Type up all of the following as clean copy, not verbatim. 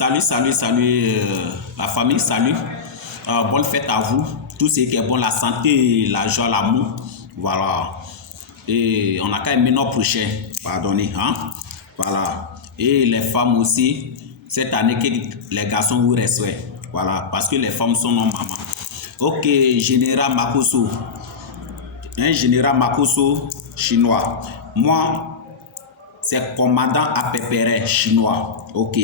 Salut, la famille, salut. Bonne fête à vous. Tout ce qui est bon, la santé, la joie, l'amour. Voilà. Et on a qu'à aimer nos prochains. Pardonnez. Hein? Voilà. Et les femmes aussi, cette année, que les garçons vous respectent. Voilà. Parce que les femmes sont nos mamans. Ok, général Makosso. Un général Makosso chinois. Moi, c'est commandant à Pépéré chinois. Ok.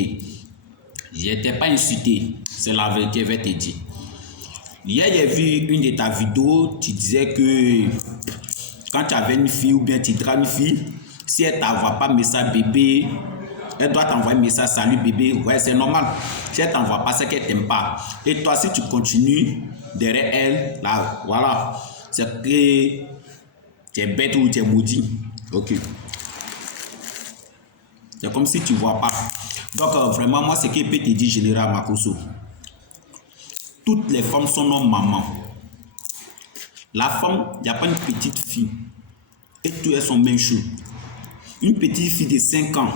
Je n'étais pas insulté, c'est la vérité, je vais te dire. Hier, j'ai vu une de ta vidéos, tu disais que quand tu avais une fille ou bien tu dragues une fille, si elle ne t'envoie pas message bébé, elle doit t'envoyer un message salut bébé, ouais c'est normal. Si elle ne t'envoie pas, c'est qu'elle ne t'aime pas. Et toi, si tu continues derrière elle, là, voilà, c'est que tu es bête ou tu es maudit. Ok. C'est comme si tu ne vois pas. Donc, vraiment, moi, ce que peut te dire, général Makosso, toutes les femmes sont nos mamans. La femme, il n'y a pas une petite fille. Et toutes elles sont même choses. Une petite fille de 5 ans,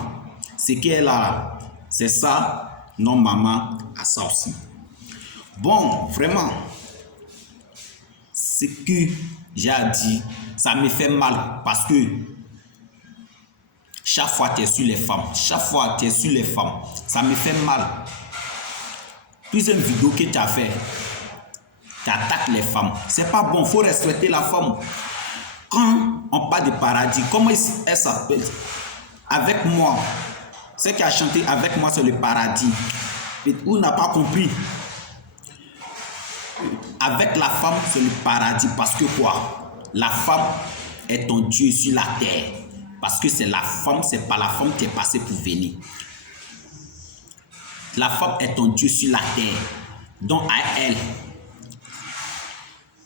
ce qu'elle a, c'est ça, non maman a ça aussi. Bon, vraiment, ce que j'ai à dire, ça me fait mal parce que chaque fois tu es sur les femmes, ça me fait mal. Plusieurs vidéos que tu as fait, tu attaques les femmes. C'est pas bon, il faut respecter la femme. Quand on parle de paradis, comment elle s'appelle? Avec moi, ce qui a chanté avec moi c'est le paradis. Et vous n'avez pas compris. Avec la femme, c'est le paradis. Parce que quoi? La femme est ton Dieu sur la terre. Parce que c'est la femme, c'est pas la femme qui est passée pour venir. La femme est ton Dieu sur la terre. Donc à elle,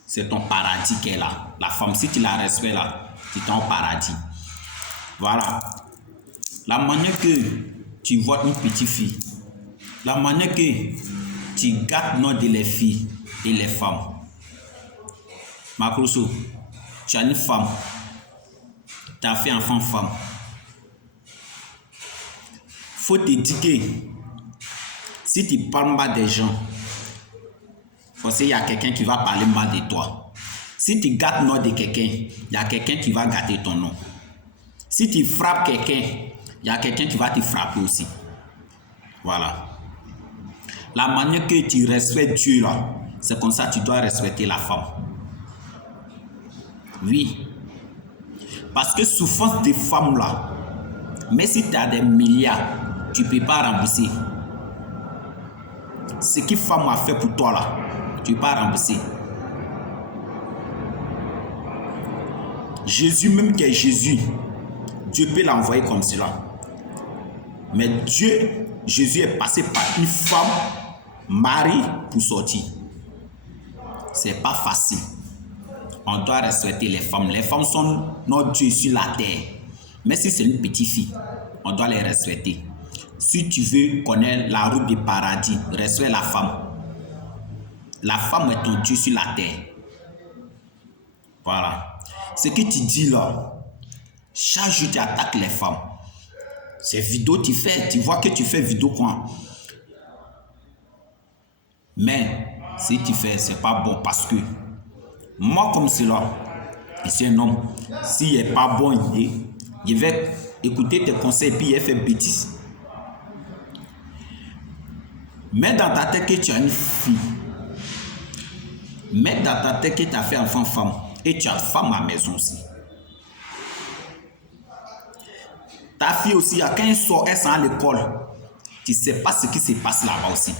c'est ton paradis qu'elle a. La femme, si tu la respectes là, tu es ton paradis. Voilà. La manière que tu vois une petite fille, la manière que tu gâtes nom de les filles et les femmes. Makosso, tu as une femme, tu as fait enfant femme. Faut te dire que si tu parles mal des gens, il y a quelqu'un qui va parler mal de toi. Si tu gâtes le nom de quelqu'un, il y a quelqu'un qui va gâter ton nom. Si tu frappes quelqu'un, il y a quelqu'un qui va te frapper aussi. Voilà. La manière que tu respectes Dieu là, c'est comme ça que tu dois respecter la femme. Oui. Parce que souffrance des femmes là, mais si tu as des milliards, tu ne peux pas rembourser. Ce que femme a fait pour toi là, tu ne peux pas rembourser. Jésus, même qui est Jésus, Dieu peut l'envoyer comme cela. Mais Jésus est passé par une femme, Marie, pour sortir. C'est pas facile. On doit respecter les femmes. Les femmes sont notre Dieu sur la terre. Mais si c'est une petite fille, on doit les respecter. Si tu veux connaître la route du paradis, respecte la femme. La femme est ton Dieu sur la terre. Voilà. Ce que tu dis là, chaque jour tu attaques les femmes. Ces vidéos tu fais, tu vois que tu fais vidéo quoi. Mais si tu fais, c'est pas bon parce que moi comme cela, je suis un homme. S'il n'est pas bon, je vais écouter tes conseils puis il fait bêtise. Mets dans ta tête que tu as une fille. Mets dans ta tête que tu as fait enfant femme. Et tu as femme à la maison aussi. Ta fille aussi, quand elle sort, elle sort à l'école. Tu ne sais pas ce qui se passe là-bas aussi.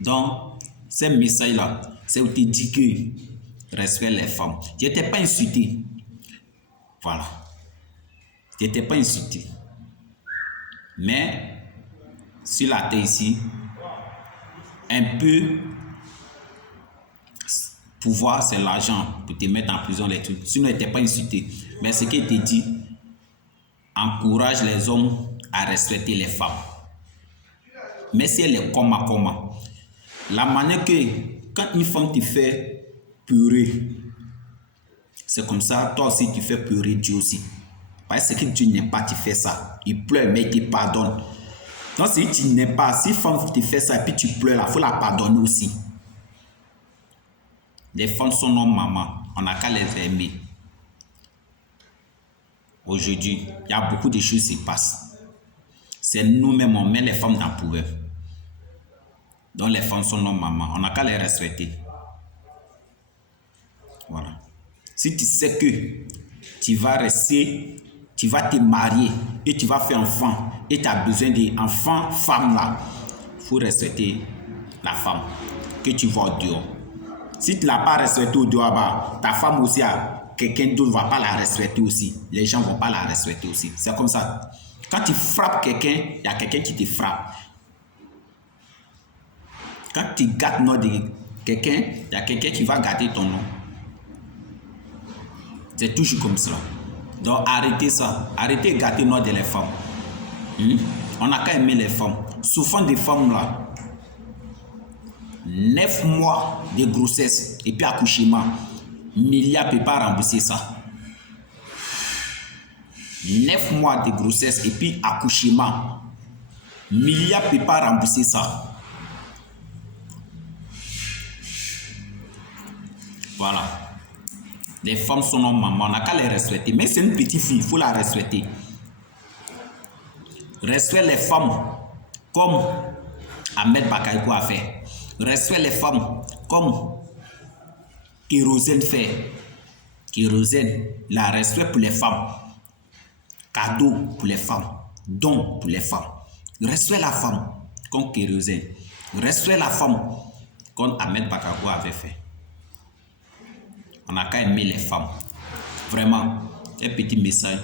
Donc, ces messages-là, c'est où tu dis que respecte les femmes. Je n'étais pas insulté. Voilà. Je n'étais pas insulté. Mais, sur la terre ici, un peu, pouvoir, c'est l'argent pour te mettre en prison, les trucs. Sinon, je n'étais pas insulté. Mais ce qu'il te dit, encourage les hommes à respecter les femmes. Mais si elle est comment, la manière que quand une femme te fait pleurer, c'est comme ça, toi aussi tu fais pleurer Dieu aussi. Parce que Dieu n'est pas, tu fais ça. Il pleure, mais il te pardonne. Donc, si tu n'es pas, si femme te fait ça et puis tu pleures, il faut la pardonner aussi. Les femmes sont nos mamans. On n'a qu'à les aimer. Aujourd'hui, il y a beaucoup de choses qui se passent. C'est nous-mêmes, on met les femmes dans le pouvoir. Donc, les femmes sont nos mamans. On n'a qu'à les respecter. Voilà. Si tu sais que tu vas rester, tu vas te marier et tu vas faire enfant et tu as besoin d'enfants, femmes là, il faut respecter la femme que tu vois au dehors. Si tu ne l'as pas respectée au dehors, bah, ta femme aussi, quelqu'un d'autre ne va pas la respecter aussi. Les gens ne vont pas la respecter aussi. C'est comme ça. Quand tu frappes quelqu'un, il y a quelqu'un qui te frappe. Quand tu gâtes le nom de quelqu'un, il y a quelqu'un qui va gâter ton nom. C'est toujours comme ça. Donc arrêtez ça. Arrêtez de gâter le nom de les femmes. On n'a qu'à aimer les femmes. Souvent des femmes là, 9 mois de grossesse et puis accouchement, milliards ne peut pas rembourser ça. 9 mois de grossesse et puis accouchement, milliards ne peut pas rembourser ça. Voilà. Les femmes sont nos mamans, on n'a qu'à les respecter. Mais c'est une petite fille, il faut la respecter. Respecte les femmes comme Ahmed Bakayoko a fait. Respecte les femmes comme Kérosène fait. Kérosène, la respect pour les femmes. Cadeau pour les femmes. Don pour les femmes. Respecte la femme comme Kérosène. Respecte la femme comme Ahmed Bakayoko avait fait. On n'a qu'à aimer les femmes. Vraiment, un petit message